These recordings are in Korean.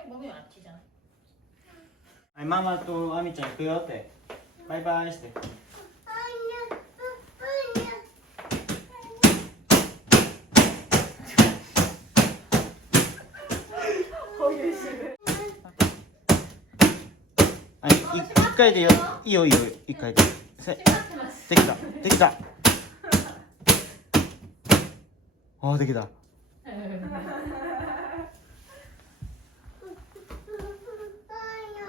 でもゴミはあっちじゃなはい、ママとアミちゃん行くよって。バイバイして。はい、一回でよ。いいよいいよ、一回で。せできた、できた。あー、できた。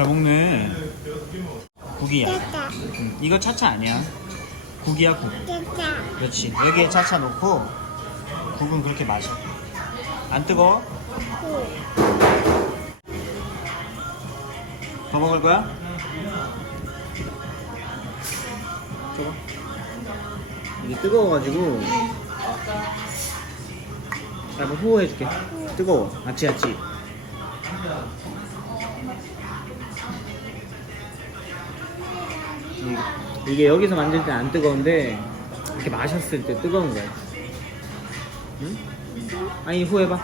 잘 먹네. 국이야. 음, 이거 차차 아니야. 국이야, 국. 그렇지. 여기에 차차 놓고 국은 그렇게 마셔. 안 뜨거워? 더 먹을 거야? 이게 뜨거워가지고. 나 한번 호호해줄게. 뜨거워. 아치, 아치. 이- 이게 여기서 만질 때 안 뜨거운데 이렇게 마셨을 때 뜨거운 거야. 응? 아니 후 해봐.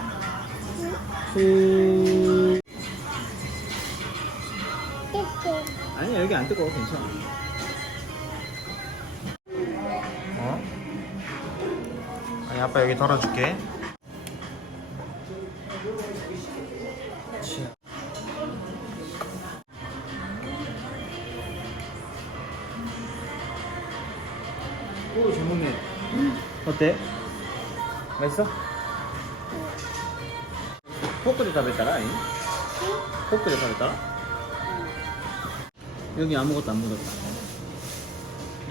후. 아니야 여기 안 뜨거워 괜찮아. 어? 아니 아빠 여기 덜어줄게. 어때? 맛있어? 포크를食べたら? 아니? 포크를 食べたら? 여기 아무것도 안 묻었다.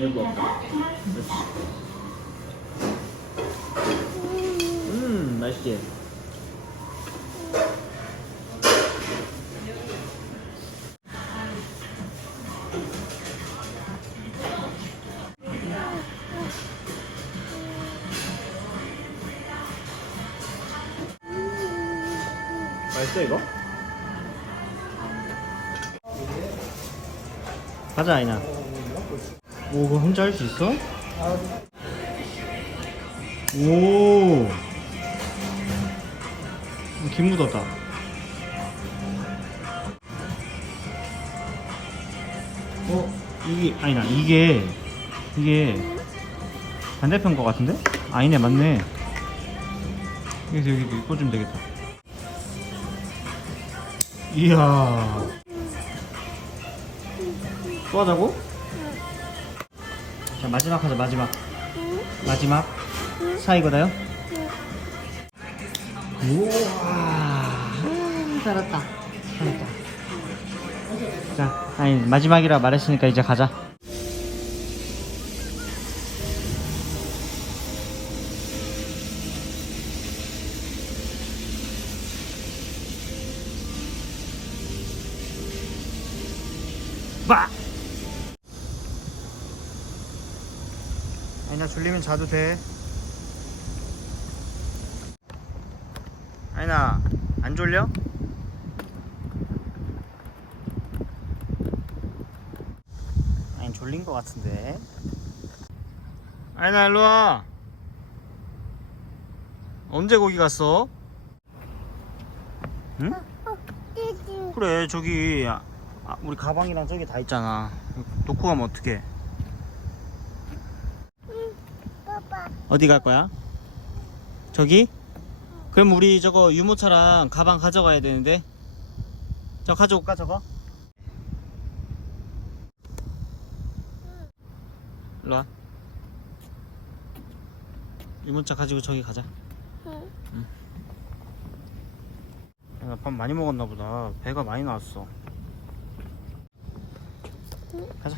여기 없다. 그렇지. 음, 맛있지? 맛있어 이거? 가자 아이나 오 그거 혼자 할 수 있어? 오. 김 묻었다. 어, 이게, 아니나, 이게, 이게, 반대편 거 같은데? 아니네, 맞네. 여기서 여기 꽂으면 되겠다. 이야. 또 하자고? 자, 마지막 하자, 마지막. 마지막. 사이거다요? 우와. 잘했다. 잘했다. 자, 아니, 마지막이라 말했으니까 이제 가자. 아니나 졸리면 자도 돼. 아니나 안 졸려? 아니 졸린 것 같은데. 아니나 일로 와. 언제 거기 갔어? 응? 그래 저기 아, 아, 우리 가방이랑 저기 다 있잖아. 놓고 가면 어떡해? 어디 갈 거야? 저기? 그럼 우리 저거 유모차랑 가방 가져가야 되는데. 저 가져올까 저거? 일로 와. 유모차 가지고 저기 가자. 야, 밥 많이 먹었나 보다. 배가 많이 나왔어. 가자.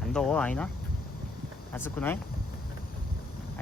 안 더워, 아이나? 아스쿠나이? あ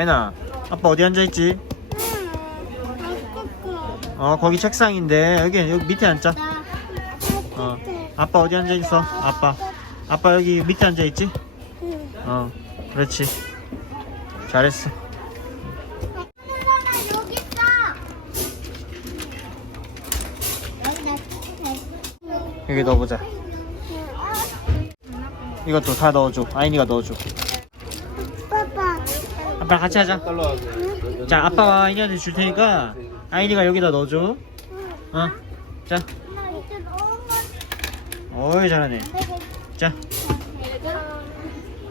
아이나 아빠 어디 앉아있지? 어 거기 책상인데. 여기 여기 밑에 앉자 어 아빠 어디 앉아있어? 아빠. 아빠 여기 밑에 앉아있지? 어 그렇지. 잘했어. 여기 넣어보자. 이것도 다 넣어줘. 아이니가 넣어줘. 아빠 같이 하자. 자 아빠와 아이니한테 줄 테니까 아이니가 여기다 넣어줘. 어? 자. 어이 잘하네. 자.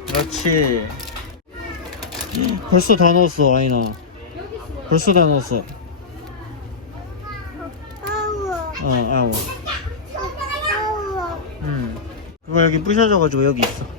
그렇지. 벌써 다 넣었어 아이나. 벌써 다 넣었어. 어 아우 아우. 음. 그거 여기 부셔져가지고 여기 있어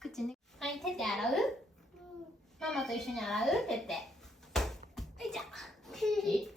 口ねはい手で洗うママと一緒に洗う手ってはいじゃあいい